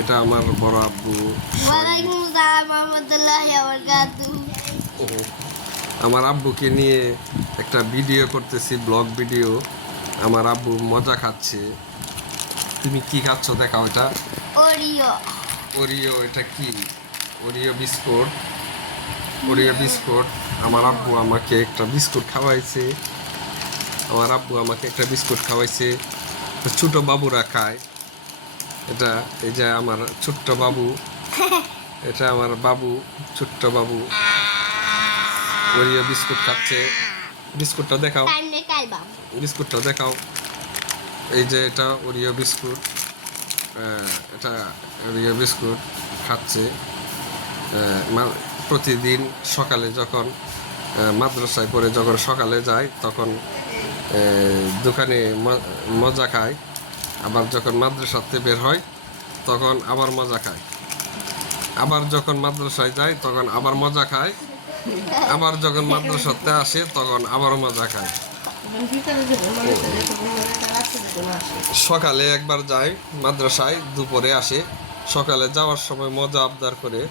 এটা আমার বড় আব্বু আমার আব্বুকে নিয়ে একটা ভিডিও করতেছি ব্লগ ভিডিও। আমার আব্বু মজা খাচ্ছে। তুমি কি খাচ্ছ দেখাও এটা। ওরিও। ওরিও এটা কি? Oreo biscuit. Oreo biscuit. আমার আব্বু আমাকে একটা বিস্কুট খাওয়াইছে। আমার আব্বু আমাকে একটা বিস্কুট খাওয়াইছে। ছোট বাবুরা খায়। এটা এই যে আমার ছোট্ট বাবু এটা আমার বাবু ছোট্ট বাবু। ওরিও বিস্কুট খাচ্ছে। বিস্কুটটা দেখাও। বিস্কুটটা দেখাও। এই যে এটা ওরিও বিস্কুট। এটা ওরিও বিস্কুট খাচ্ছে। প্রতিদিন সকালে যখন মাদ্রাসায় পড়ে যখন সকালে যায় তখন দোকানে মজা খায়। আবার যখন মাদ্রাসাতে বের হয়, তখন আবার মজা খায়। আবার যখন মাদ্রাসায় যায়, তখন আবার মজা খায়। আবার যখন মাদ্রাসাতে আসে, তখন আবার মজা খায়। সকালে একবার যায়, মাদ্রাসায় দুপুরে আসে। সকালে যাওয়ার সময় মজা আবদার করে।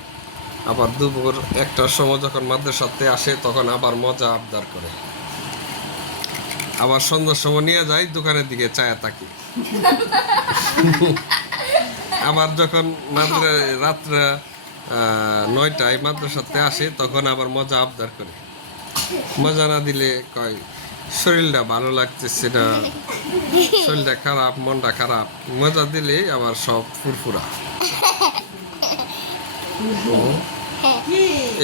আবার দুপুর একটার সময় যখন মাদ্রাসাতে আসে, তখন আবার মজা আবদার করে। আবার সন্ধ্যার সময় নিয়ে যায় দোকানের দিকে চায়া থাকি। আবার যখন মাদ্রা, রাত্রে নয়টায় মাদ্রাসাতে আসে, তখন আবার মজা আবদার করে। মজা না দিলে কয়, শরীরটা ভালো লাগতেছে না, শরীরটা খারাপ, মনটা খারাপ। মজা দিলে আবার সব ফুরফুরা।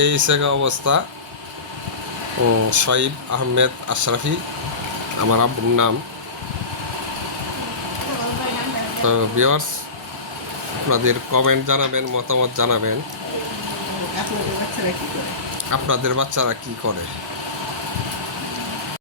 এই সেগা অবস্থা। শহীদ আহমেদ আশরাফি। আমার আব্বুর নাম। তো বিয়ার্স আপনাদের কমেন্ট জানাবেন মতামত জানাবেন। আপনাদের বাচ্চারা কি করে?